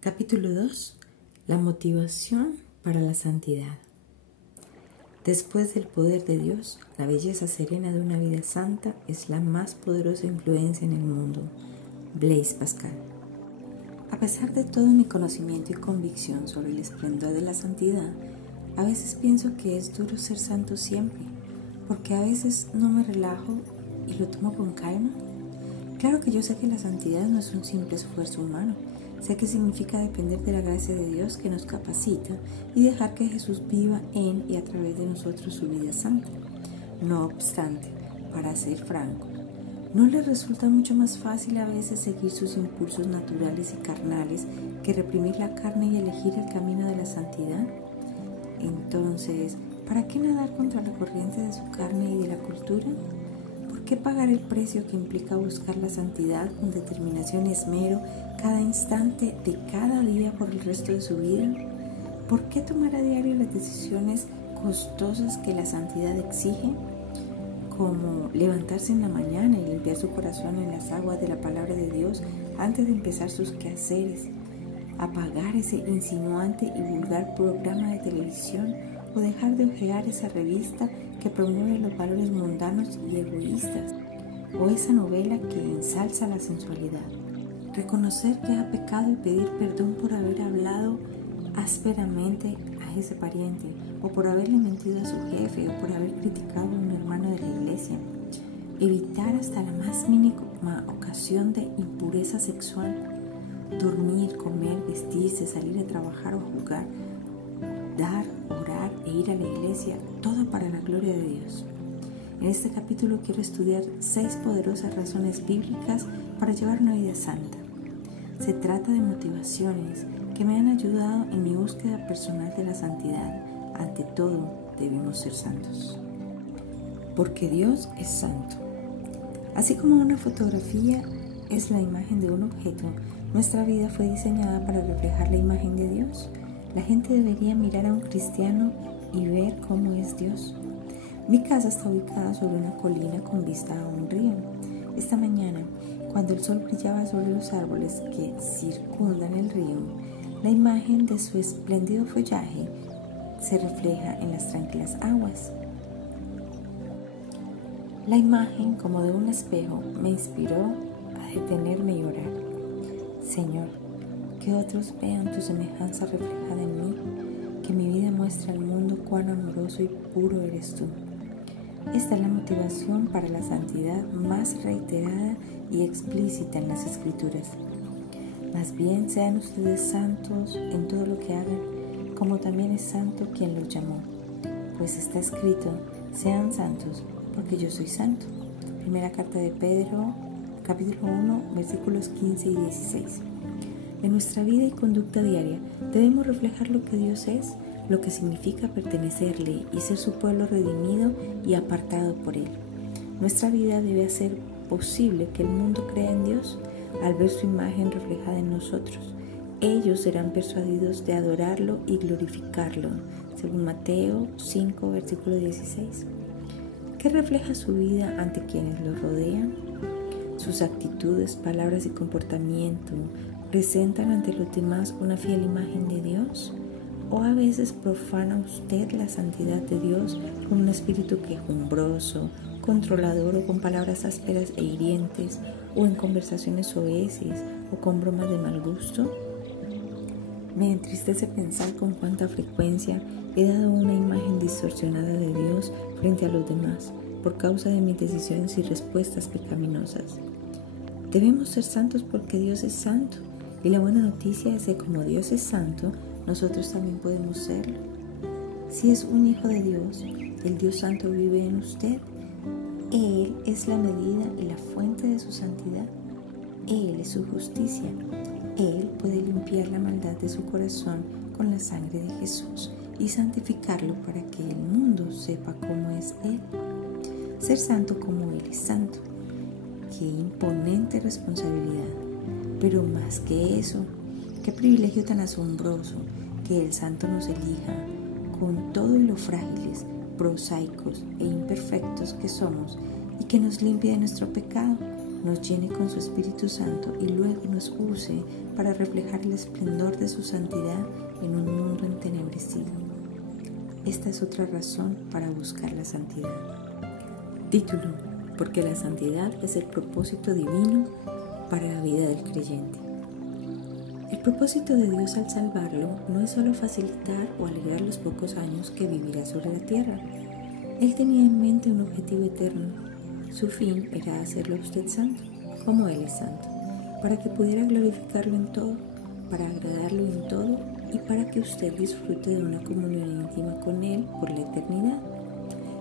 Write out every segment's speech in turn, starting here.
Capítulo 2. La motivación para la santidad. Después del poder de Dios, la belleza serena de una vida santa es la más poderosa influencia en el mundo. Blaise Pascal. A pesar de todo mi conocimiento y convicción sobre el esplendor de la santidad, a veces pienso que es duro ser santo siempre, porque a veces no me relajo y lo tomo con calma. Claro que yo sé que la santidad no es un simple esfuerzo humano. Sé que significa depender de la gracia de Dios que nos capacita y dejar que Jesús viva en y a través de nosotros su vida santa. No obstante, para ser franco, ¿no les resulta mucho más fácil a veces seguir sus impulsos naturales y carnales que reprimir la carne y elegir el camino de la santidad? Entonces, ¿para qué nadar contra la corriente de su carne y de la cultura? ¿Por qué pagar el precio que implica buscar la santidad con determinación y esmero cada instante de cada día por el resto de su vida? ¿Por qué tomar a diario las decisiones costosas que la santidad exige? Como levantarse en la mañana y limpiar su corazón en las aguas de la palabra de Dios antes de empezar sus quehaceres, apagar ese insinuante y vulgar programa de televisión o dejar de hojear esa revista que promueve los valores mundanos y egoístas, o esa novela que ensalza la sensualidad. Reconocer que ha pecado y pedir perdón por haber hablado ásperamente a ese pariente, o por haberle mentido a su jefe, o por haber criticado a un hermano de la iglesia. Evitar hasta la más mínima ocasión de impureza sexual. Dormir, comer, vestirse, salir a trabajar o jugar. Dar, orar e ir a la iglesia, todo para la gloria de Dios. En este capítulo quiero estudiar 6 poderosas razones bíblicas para llevar una vida santa. Se trata de motivaciones que me han ayudado en mi búsqueda personal de la santidad. Ante todo, debemos ser santos. Porque Dios es santo. Así como una fotografía es la imagen de un objeto, nuestra vida fue diseñada para reflejar la imagen de Dios. La gente debería mirar a un cristiano y ver cómo es Dios. Mi casa está ubicada sobre una colina con vista a un río. Esta mañana, cuando el sol brillaba sobre los árboles que circundan el río, la imagen de su espléndido follaje se refleja en las tranquilas aguas. La imagen, como de un espejo, me inspiró a detenerme y orar. Señor, que otros vean tu semejanza reflejada en mí, que mi vida muestre al mundo cuán amoroso y puro eres tú. Esta es la motivación para la santidad más reiterada y explícita en las Escrituras. Más bien sean ustedes santos en todo lo que hagan, como también es santo quien los llamó. Pues está escrito, sean santos, porque yo soy santo. Primera carta de Pedro, capítulo 1, versículos 15 y 16. En nuestra vida y conducta diaria debemos reflejar lo que Dios es, lo que significa pertenecerle y ser su pueblo redimido y apartado por Él. Nuestra vida debe hacer posible que el mundo crea en Dios al ver su imagen reflejada en nosotros. Ellos serán persuadidos de adorarlo y glorificarlo, según Mateo 5, versículo 16. ¿Qué refleja su vida ante quienes lo rodean? Sus actitudes, palabras y comportamiento ¿presentan ante los demás una fiel imagen de Dios? ¿O a veces profana usted la santidad de Dios con un espíritu quejumbroso, controlador o con palabras ásperas e hirientes, o en conversaciones soeces o con bromas de mal gusto? Me entristece pensar con cuánta frecuencia he dado una imagen distorsionada de Dios frente a los demás por causa de mis decisiones y respuestas pecaminosas. Debemos ser santos porque Dios es santo. Y la buena noticia es que como Dios es santo, nosotros también podemos serlo. Si es un hijo de Dios, el Dios santo vive en usted. Él es la medida y la fuente de su santidad. Él es su justicia. Él puede limpiar la maldad de su corazón con la sangre de Jesús y santificarlo para que el mundo sepa cómo es Él. Ser santo como Él es santo. Qué imponente responsabilidad. Pero más que eso, qué privilegio tan asombroso que el santo nos elija, con todo y lo frágiles, prosaicos e imperfectos que somos, y que nos limpie de nuestro pecado, nos llene con su Espíritu Santo y luego nos use para reflejar el esplendor de su santidad en un mundo entenebrecido. Esta es otra razón para buscar la santidad. Título: porque la santidad es el propósito divino para la vida del creyente. El propósito de Dios al salvarlo no es solo facilitar o alegrar los pocos años que vivirá sobre la tierra. Él tenía en mente un objetivo eterno. Su fin era hacerlo a usted santo, como Él es santo, para que pudiera glorificarlo en todo, para agradarlo en todo y para que usted disfrute de una comunión íntima con Él por la eternidad.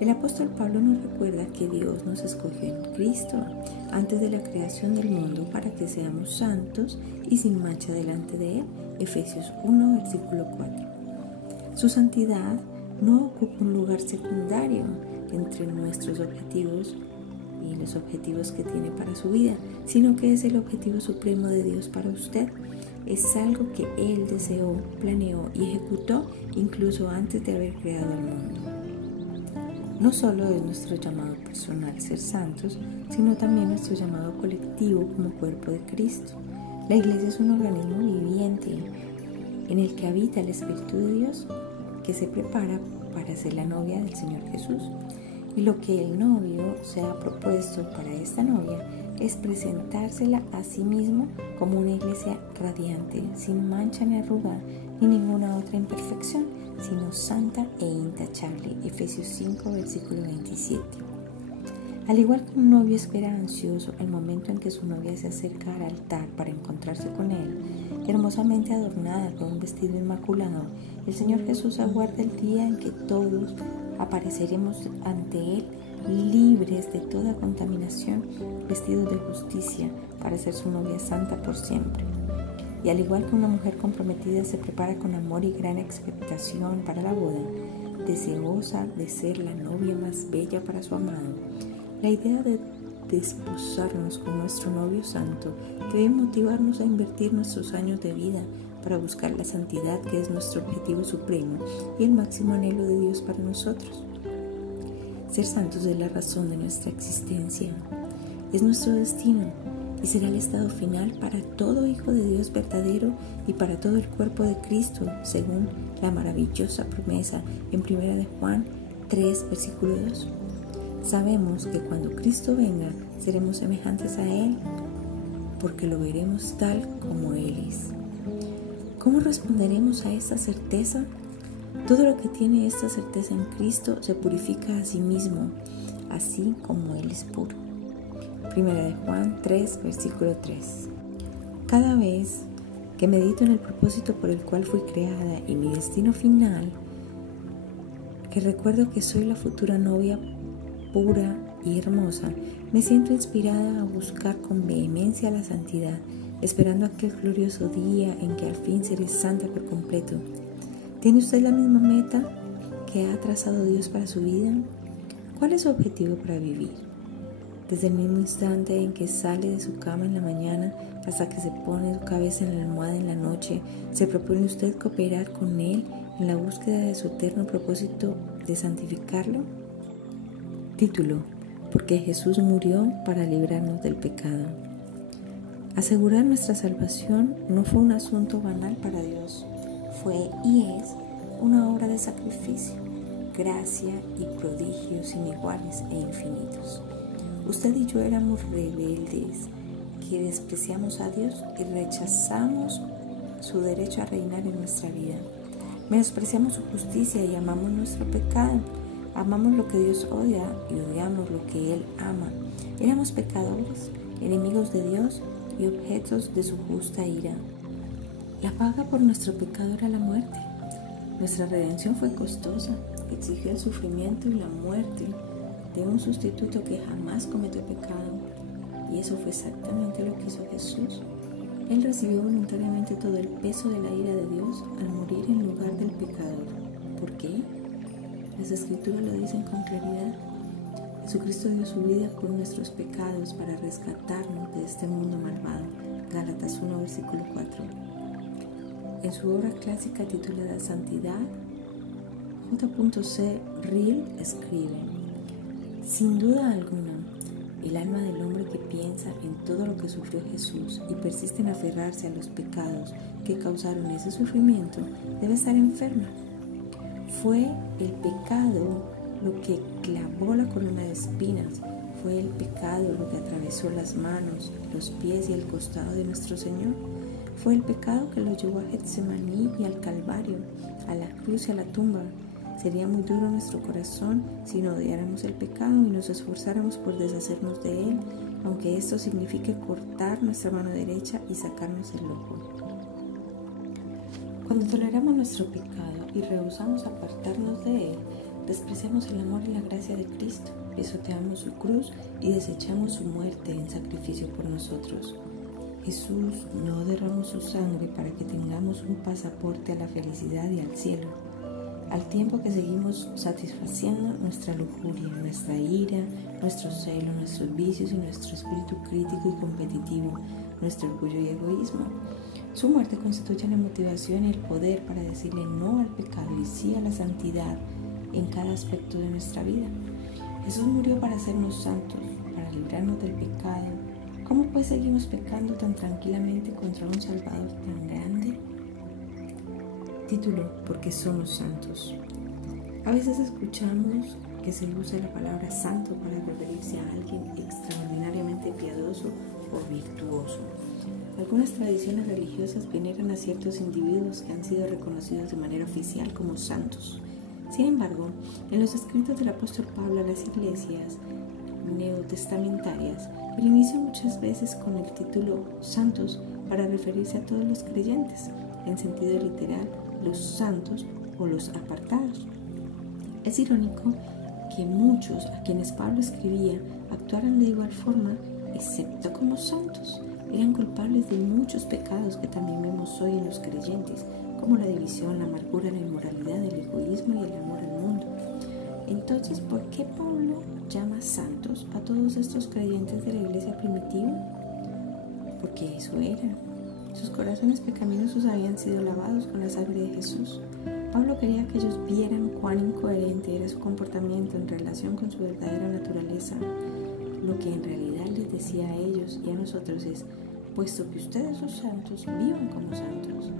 El apóstol Pablo nos recuerda que Dios nos escogió en Cristo antes de la creación del mundo para que seamos santos y sin mancha delante de Él. Efesios 1, versículo 4. Su santidad no ocupa un lugar secundario entre nuestros objetivos y los objetivos que tiene para su vida, sino que es el objetivo supremo de Dios para usted. Es algo que Él deseó, planeó y ejecutó incluso antes de haber creado el mundo. No solo es nuestro llamado personal ser santos, sino también nuestro llamado colectivo como cuerpo de Cristo. La Iglesia es un organismo viviente en el que habita el Espíritu de Dios, que se prepara para ser la novia del Señor Jesús. Y lo que el novio se ha propuesto para esta novia es presentársela a sí mismo como una iglesia radiante, sin mancha ni arruga, ni ninguna otra imperfección, sino santa e intachable. Efesios 5, versículo 27. Al igual que un novio espera ansioso el momento en que su novia se acerca al altar para encontrarse con él, hermosamente adornada con un vestido inmaculado, el Señor Jesús aguarda el día en que todos apareceremos ante Él libres de toda contaminación, vestidos de justicia para ser su novia santa por siempre. Y al igual que una mujer comprometida se prepara con amor y gran expectación para la boda, deseosa de ser la novia más bella para su amado, la idea de desposarnos con nuestro novio santo debe motivarnos a invertir nuestros años de vida para buscar la santidad, que es nuestro objetivo supremo y el máximo anhelo de Dios para nosotros. Ser santos es la razón de nuestra existencia, es nuestro destino y será el estado final para todo hijo de Dios verdadero y para todo el cuerpo de Cristo, según la maravillosa promesa en 1 de Juan 3, versículo 2. Sabemos que cuando Cristo venga seremos semejantes a Él, porque lo veremos tal como Él es. ¿Cómo responderemos a esta certeza? Todo lo que tiene esta certeza en Cristo se purifica a sí mismo, así como Él es puro. 1 de Juan 3, versículo 3. Cada vez que medito en el propósito por el cual fui creada y mi destino final, que recuerdo que soy la futura novia pura y hermosa, me siento inspirada a buscar con vehemencia la santidad, esperando aquel glorioso día en que al fin seré santa por completo. ¿Tiene usted la misma meta que ha trazado Dios para su vida? ¿Cuál es su objetivo para vivir? Desde el mismo instante en que sale de su cama en la mañana hasta que se pone su cabeza en la almohada en la noche, ¿se propone usted cooperar con Él en la búsqueda de su eterno propósito de santificarlo? Título: porque Jesús murió para librarnos del pecado. Asegurar nuestra salvación no fue un asunto banal para Dios, fue y es una obra de sacrificio, gracia y prodigios sin iguales e infinitos. Usted y yo éramos rebeldes, que despreciamos a Dios y rechazamos su derecho a reinar en nuestra vida. Menospreciamos su justicia y amamos nuestro pecado. Amamos lo que Dios odia y odiamos lo que Él ama. Éramos pecadores, enemigos de Dios y objetos de su justa ira. La paga por nuestro pecado era la muerte. Nuestra redención fue costosa, exigió el sufrimiento y la muerte de un sustituto que jamás cometió pecado. Y eso fue exactamente lo que hizo Jesús. Él recibió voluntariamente todo el peso de la ira de Dios al morir en lugar del pecador. ¿Por qué? Las Escrituras lo dicen con claridad. Jesucristo dio su vida por nuestros pecados para rescatarnos de este mundo malvado. Gálatas 1, versículo 4. En su obra clásica titulada Santidad, J.C. Reel escribe: sin duda alguna, El alma del hombre que piensa en todo lo que sufrió Jesús y persiste en aferrarse a los pecados que causaron ese sufrimiento debe estar enferma. Fue el pecado lo que clavó la corona de espinas, fue el pecado lo que atravesó las manos, los pies y el costado de nuestro Señor. Fue el pecado que lo llevó a Getsemaní y al Calvario, a la cruz y a la tumba. Sería muy duro nuestro corazón si no odiáramos el pecado y nos esforzáramos por deshacernos de él, aunque esto signifique cortar nuestra mano derecha y sacarnos el ojo. Cuando toleramos nuestro pecado y rehusamos apartarnos de él, despreciamos el amor y la gracia de Cristo, pisoteamos su cruz y desechamos su muerte en sacrificio por nosotros. Jesús no derramó su sangre para que tengamos un pasaporte a la felicidad y al cielo, al tiempo que seguimos satisfaciendo nuestra lujuria, nuestra ira, nuestro celo, nuestros vicios y nuestro espíritu crítico y competitivo, nuestro orgullo y egoísmo. Su muerte constituye la motivación y el poder para decirle no al pecado y sí a la santidad en cada aspecto de nuestra vida. Jesús murió para hacernos santos, para librarnos del pecado. ¿Cómo pues seguimos pecando tan tranquilamente contra un Salvador tan grande? Título: porque somos santos. A veces escuchamos que se usa la palabra santo para referirse a alguien extraordinariamente piadoso o virtuoso. Algunas tradiciones religiosas veneran a ciertos individuos que han sido reconocidos de manera oficial como santos. Sin embargo, en los escritos del apóstol Pablo a las iglesias neotestamentarias, él inicia muchas veces con el título santos para referirse a todos los creyentes, en sentido literal, los santos o los apartados. Es irónico que muchos a quienes Pablo escribía actuaran de igual forma, excepto como santos. Eran culpables de muchos pecados que también vemos hoy en los creyentes, como la división, la amargura, la inmoralidad, el egoísmo y el amor al mundo. Entonces, ¿por qué Pablo llama santos a todos estos creyentes de la iglesia primitiva? Porque eso eran. Sus corazones pecaminosos habían sido lavados con la sangre de Jesús. Pablo quería que ellos vieran cuán incoherente era su comportamiento en relación con su verdadera naturaleza. Lo que en realidad les decía a ellos y a nosotros es: puesto que ustedes son santos, vivan como santos.